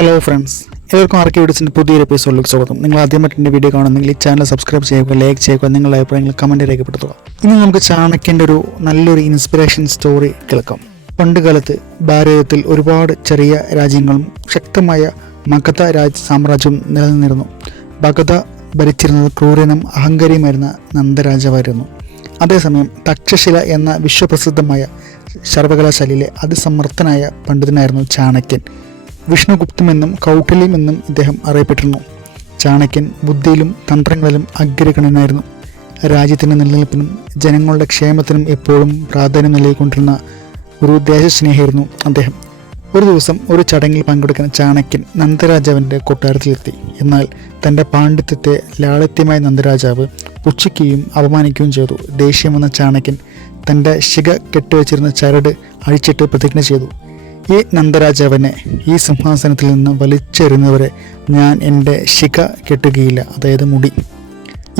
Hello friends, എല്ലാവർക്കും ആർക്കി വീഡിയോസിൻ്റെ പുതിയൊരു എപ്പിസോഡിലേക്ക് സ്വാഗതം. നിങ്ങൾ ആദ്യമായിട്ട് എൻ്റെ വീഡിയോ കാണുന്നെങ്കിൽ ഈ ചാനൽ സബ്സ്ക്രൈബ് ചെയ്യുക, ലൈക്ക് ചെയ്യുക, നിങ്ങളുടെ അഭിപ്രായങ്ങൾ കമൻറ്റ് രേഖപ്പെടുത്തുക. ഇനി നമുക്ക് ചാണക്യൻ്റെ ഒരു നല്ലൊരു ഇൻസ്പിറേഷൻ സ്റ്റോറി കേൾക്കാം. പണ്ടുകാലത്ത് ഭാരതത്തിൽ ഒരുപാട് ചെറിയ രാജ്യങ്ങളും ശക്തമായ മഗധ സാമ്രാജ്യവും നിലനിന്നിരുന്നു. മഗധ ഭരിച്ചിരുന്നത് ക്രൂരനും അഹങ്കാരിയുമായിരുന്ന നന്ദരാജാവായിരുന്നു. അതേസമയം തക്ഷശില എന്ന വിശ്വപ്രസിദ്ധമായ സർവകലാശാലയിലെ അതിസമർത്ഥനായ പണ്ഡിതനായിരുന്നു ചാണക്യൻ. വിഷ്ണുഗുപ്തമെന്നും കൗട്ടില്യമെന്നും ഇദ്ദേഹം അറിയപ്പെട്ടിരുന്നു. ചാണക്യൻ ബുദ്ധിയിലും തന്ത്രങ്ങളിലും അഗ്രഗണ്യനായിരുന്നു. രാജ്യത്തിൻ്റെ നിലനിൽപ്പിനും ജനങ്ങളുടെ ക്ഷേമത്തിനും എപ്പോഴും പ്രാധാന്യം നൽകിക്കൊണ്ടിരുന്ന ഒരു ദേശസ്നേഹിയായിരുന്നു അദ്ദേഹം. ഒരു ദിവസം ഒരു ചടങ്ങിൽ പങ്കെടുക്കാൻ ചാണക്യൻ നന്ദരാജാവിൻ്റെ കൊട്ടാരത്തിലെത്തി. എന്നാൽ തൻ്റെ പാണ്ഡിത്യത്തെ ലാളിത്യമായ നന്ദരാജാവ് പുച്ഛിക്കുകയും അപമാനിക്കുകയും ചെയ്തു. ദേഷ്യം വന്ന ചാണക്യൻ തൻ്റെ ശിഖ കെട്ടിവച്ചിരുന്ന ചരട് അഴിച്ചിട്ട് പ്രതിജ്ഞ ചെയ്തു, ഈ നന്ദരാജാവിനെ ഈ സിംഹാസനത്തിൽ നിന്ന് വലിച്ചെറിയുന്നവരെ ഞാൻ എൻ്റെ ശിഖ കെട്ടുകയില്ല, അതായത് മുടി.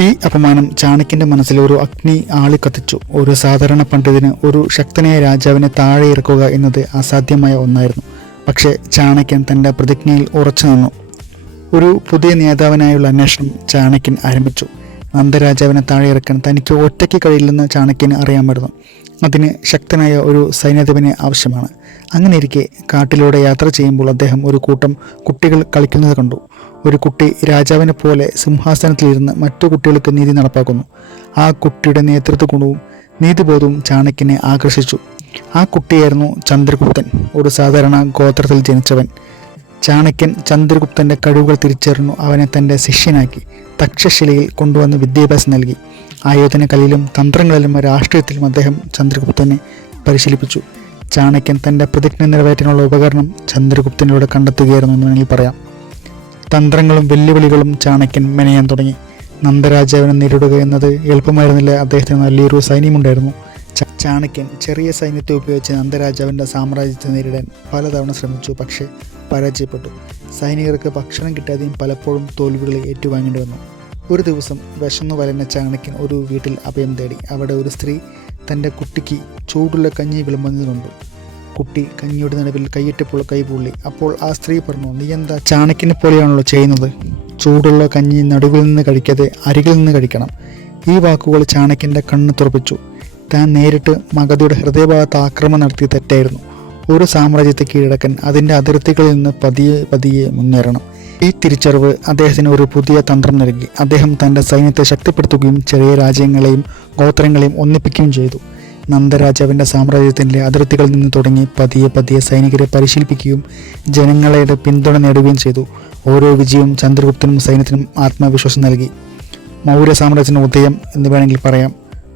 ഈ അപമാനം ചാണക്യൻ്റെ മനസ്സിൽ ഒരു അഗ്നി ആളിക്കത്തിച്ചു. ഒരു സാധാരണ പണ്ഡിതന് ഒരു ശക്തനായ രാജാവിനെ താഴെ ഇറക്കുക എന്നത് അസാധ്യമായ ഒന്നായിരുന്നു. പക്ഷേ ചാണക്യൻ തൻ്റെ പ്രതിജ്ഞയിൽ ഉറച്ചു നിന്നു. ഒരു പുതിയ നേതാവിനായുള്ള അന്വേഷണം ചാണക്യൻ ആരംഭിച്ചു. നന്ദരാജാവിനെ താഴെ ഇറക്കാൻ തനിക്ക് ഒറ്റയ്ക്ക് കഴിയില്ലെന്ന് ചാണക്യന് അറിയാമായിരുന്നു. അതിന് ശക്തനായ ഒരു സൈന്യാധിപനെ ആവശ്യമാണ്. അങ്ങനെയിരിക്കെ കാട്ടിലൂടെ യാത്ര ചെയ്യുമ്പോൾ അദ്ദേഹം ഒരു കൂട്ടം കുട്ടികൾ കളിക്കുന്നത് കണ്ടു. ഒരു കുട്ടി രാജാവിനെ പോലെ സിംഹാസനത്തിലിരുന്ന് മറ്റു കുട്ടികൾക്ക് നീതി നടപ്പാക്കുന്നു. ആ കുട്ടിയുടെ നേതൃത്വ ഗുണവും നീതിബോധവും ചാണക്യനെ ആകർഷിച്ചു. ആ കുട്ടിയായിരുന്നു ചന്ദ്രഗുപ്തൻ, ഒരു സാധാരണ ഗോത്രത്തിൽ ജനിച്ചവൻ. ചാണക്യൻ ചന്ദ്രഗുപ്തൻ്റെ കഴിവുകൾ തിരിച്ചറിഞ്ഞു. അവനെ തൻ്റെ ശിഷ്യനാക്കി തക്ഷശിലയിൽ കൊണ്ടുവന്ന് വിദ്യാഭ്യാസം നൽകി. ആയോധന കലയിലും തന്ത്രങ്ങളിലും രാഷ്ട്രീയത്തിലും അദ്ദേഹം ചന്ദ്രഗുപ്തനെ പരിശീലിപ്പിച്ചു. ചാണക്യൻ തൻ്റെ പ്രതിജ്ഞ നിറവേറ്റാനുള്ള ഉപകരണം ചന്ദ്രഗുപ്തനിലൂടെ കണ്ടെത്തുകയായിരുന്നു എന്ന് വേണമെങ്കിൽ പറയാം. തന്ത്രങ്ങളും വെല്ലുവിളികളും ചാണക്യൻ മെനയാൻ തുടങ്ങി. നന്ദരാജാവിനെ നേരിടുക എന്നത് എളുപ്പമായിരുന്നില്ല. അദ്ദേഹത്തിന് നല്ലൊരു സൈന്യമുണ്ടായിരുന്നു. ചാണക്യൻ ചെറിയ സൈന്യത്തെ ഉപയോഗിച്ച് നന്ദരാജാവിൻ്റെ സാമ്രാജ്യത്തെ നേരിടാൻ പലതവണ ശ്രമിച്ചു, പക്ഷേ പരാജയപ്പെട്ടു. സൈനികർക്ക് ഭക്ഷണം കിട്ടാതെയും പലപ്പോഴും തോൽവികൾ ഏറ്റുവാങ്ങേണ്ടി വന്നു. ഒരു ദിവസം വിശന്നു വലഞ്ഞ ചാണക്യൻ ഒരു വീട്ടിൽ അഭയം തേടി. അവിടെ ഒരു സ്ത്രീ തൻ്റെ കുട്ടിക്ക് ചൂടുള്ള കഞ്ഞി വിളമ്പുന്നത് കണ്ടു. കുട്ടി കഞ്ഞിയുടെ നടുവിൽ കൈയിട്ടപ്പോൾ കൈപൊള്ളി. അപ്പോൾ ആ സ്ത്രീ പറഞ്ഞു, നീ എന്താ ചാണക്യനെ പോലെയാണല്ലോ ചെയ്യുന്നത്? ചൂടുള്ള കഞ്ഞി നടുവിൽ നിന്ന് കഴിക്കാതെ അരികിൽ നിന്ന് കഴിക്കണം. ഈ വാക്കുകൾ ചാണക്യൻ്റെ കണ്ണ് തുറപ്പിച്ചു. താൻ നേരിട്ട് മഗധയുടെ ഹൃദയഭാഗത്ത് ആക്രമണം നടത്തിയ തെറ്റായിരുന്നു. ഒരു സാമ്രാജ്യത്തെ കീഴടക്കാൻ അതിൻ്റെ അതിർത്തികളിൽ നിന്ന് പതിയെ മുന്നേറണം. ഈ തിരിച്ചറിവ് അദ്ദേഹത്തിന് ഒരു പുതിയ തന്ത്രം നൽകി. അദ്ദേഹം തൻ്റെ സൈന്യത്തെ ശക്തിപ്പെടുത്തുകയും ചെറിയ രാജ്യങ്ങളെയും ഗോത്രങ്ങളെയും ഒന്നിപ്പിക്കുകയും ചെയ്തു. നന്ദരാജാവിൻ്റെ സാമ്രാജ്യത്തിൻ്റെ അതിർത്തികളിൽ നിന്ന് തുടങ്ങി പതിയെ സൈനികരെ പരിശീലിപ്പിക്കുകയും ജനങ്ങളുടെ പിന്തുണ നേടുകയും ചെയ്തു. ഓരോ വിജയവും ചന്ദ്രഗുപ്തനും സൈന്യത്തിനും ആത്മവിശ്വാസം നൽകി. മൗര്യ സാമ്രാജ്യത്തിൻ്റെ ഉദയം എന്ന് വേണമെങ്കിൽ പറയാം.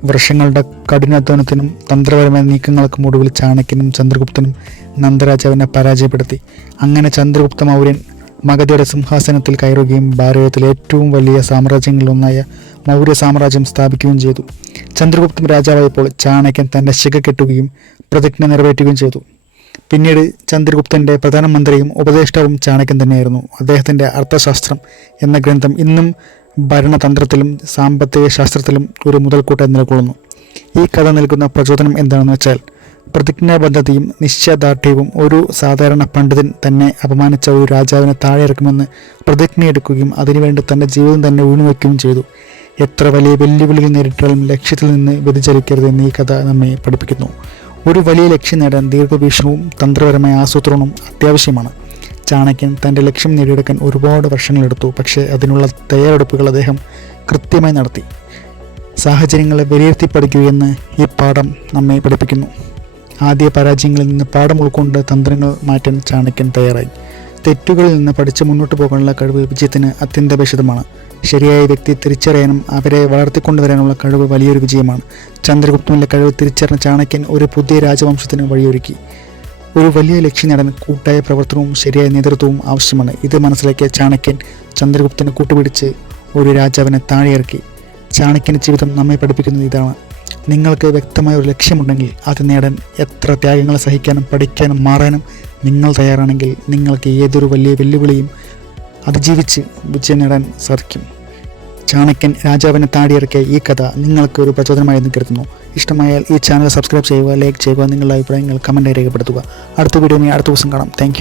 വർഷങ്ങളുടെ കഠിനാധ്വാനത്തിനും തന്ത്രപരമായ നീക്കങ്ങൾക്കും ഒടുവിൽ ചാണക്യനും ചന്ദ്രഗുപ്തനും നന്ദരാജാവിനെ പരാജയപ്പെടുത്തി. അങ്ങനെ ചന്ദ്രഗുപ്ത മൗര്യൻ മഗധയുടെ സിംഹാസനത്തിൽ കയറുകയും ഭാരതത്തിലെ ഏറ്റവും വലിയ സാമ്രാജ്യങ്ങളിലൊന്നായ മൗര്യ സാമ്രാജ്യം സ്ഥാപിക്കുകയും ചെയ്തു. ചന്ദ്രഗുപ്തൻ രാജാവായപ്പോൾ ചാണക്യൻ തൻ്റെ ശിഖ കെട്ടുകയും പ്രതിജ്ഞ നിറവേറ്റുകയും ചെയ്തു. പിന്നീട് ചന്ദ്രഗുപ്തൻ്റെ പ്രധാനമന്ത്രിയും ഉപദേഷ്ടാവും ചാണക്യൻ തന്നെയായിരുന്നു. അദ്ദേഹത്തിൻ്റെ അർത്ഥശാസ്ത്രം എന്ന ഗ്രന്ഥം ഇന്നും ഭരണതന്ത്രത്തിലും സാമ്പത്തിക ശാസ്ത്രത്തിലും ഒരു മുതൽക്കൂട്ടായി നിലകൊള്ളുന്നു. ഈ കഥ നൽകുന്ന പ്രചോദനം എന്താണെന്ന് വെച്ചാൽ, പ്രതിജ്ഞാബദ്ധതയും നിശ്ചയദാർഢ്യവും. ഒരു സാധാരണ പണ്ഡിതൻ തന്നെ അപമാനിച്ച ഒരു രാജാവിനെ താഴെ ഇറക്കുമെന്ന് പ്രതിജ്ഞയെടുക്കുകയും അതിനുവേണ്ടി തൻ്റെ ജീവിതം തന്നെ ഊന്നുവയ്ക്കുകയും ചെയ്തു. എത്ര വലിയ വെല്ലുവിളികൾ നേരിട്ടാലും ലക്ഷ്യത്തിൽ നിന്ന് വ്യതിചലിക്കരുതെന്ന് ഈ കഥ നമ്മെ പഠിപ്പിക്കുന്നു. ഒരു വലിയ ലക്ഷ്യം നേടാൻ ദീർഘവീക്ഷണവും തന്ത്രപരമായ ആസൂത്രണവും അത്യാവശ്യമാണ്. ചാണക്യൻ തൻ്റെ ലക്ഷ്യം നേടിയെടുക്കാൻ ഒരുപാട് വർഷങ്ങളെടുത്തു, പക്ഷേ അതിനുള്ള തയ്യാറെടുപ്പുകൾ അദ്ദേഹം കൃത്യമായി നടത്തി. സാഹചര്യങ്ങളെ വിലയിരുത്തി പഠിക്കുകയെന്ന് ഈ പാഠം നമ്മെ പഠിപ്പിക്കുന്നു. ആദ്യ പരാജയങ്ങളിൽ നിന്ന് പാഠം ഉൾക്കൊണ്ട് തന്ത്രങ്ങൾ മാറ്റാൻ ചാണക്യൻ തയ്യാറായി. തെറ്റുകളിൽ നിന്ന് പഠിച്ച് മുന്നോട്ട് പോകാനുള്ള കഴിവ് വിജയത്തിന് അത്യന്താപേക്ഷിതമാണ്. ശരിയായ വ്യക്തി തിരിച്ചറിയാനും അവരെ വളർത്തിക്കൊണ്ടുവരാനുള്ള കഴിവ് വലിയൊരു വിജയമാണ്. ചന്ദ്രഗുപ്തൻ്റെ കഴിവ് തിരിച്ചറിഞ്ഞ ചാണക്യൻ ഒരു പുതിയ രാജവംശത്തിന് വഴിയൊരുക്കി. ഒരു വലിയ ലക്ഷ്യം നേടാൻ കൂട്ടായ പ്രവർത്തനവും ശരിയായ നേതൃത്വവും ആവശ്യമാണ്. ഇത് മനസ്സിലാക്കിയ ചാണക്യൻ ചന്ദ്രഗുപ്തനെ കൂട്ടുപിടിച്ച് ഒരു രാജാവിനെ താഴെയിറക്കി. ചാണക്യൻ്റെ ജീവിതം നമ്മെ പഠിപ്പിക്കുന്നത് ഇതാണ്: നിങ്ങൾക്ക് വ്യക്തമായ ഒരു ലക്ഷ്യമുണ്ടെങ്കിൽ അത് നേടാൻ എത്ര ത്യാഗങ്ങൾ സഹിക്കാനും പഠിക്കാനും മാറാനും നിങ്ങൾ തയ്യാറാണെങ്കിൽ നിങ്ങൾക്ക് ഏതൊരു വലിയ വെല്ലുവിളിയും അതിജീവിച്ച് വിജയം നേടാൻ സാധിക്കും. ചാണക്യൻ രാജാവിനെ താടിയിറക്കിയ ഈ കഥ നിങ്ങൾക്ക് ഒരു പ്രചോദനമായെന്ന് കരുതുന്നു. ഇഷ്ടമായാൽ ഈ ചാനൽ സബ്സ്ക്രൈബ് ചെയ്യുക, ലൈക്ക് ചെയ്യുക, നിങ്ങളുടെ അഭിപ്രായങ്ങൾ കമൻറ്റായി രേഖപ്പെടുത്തുക. അടുത്ത വീഡിയോ അടുത്ത ദിവസം കാണാം. താങ്ക്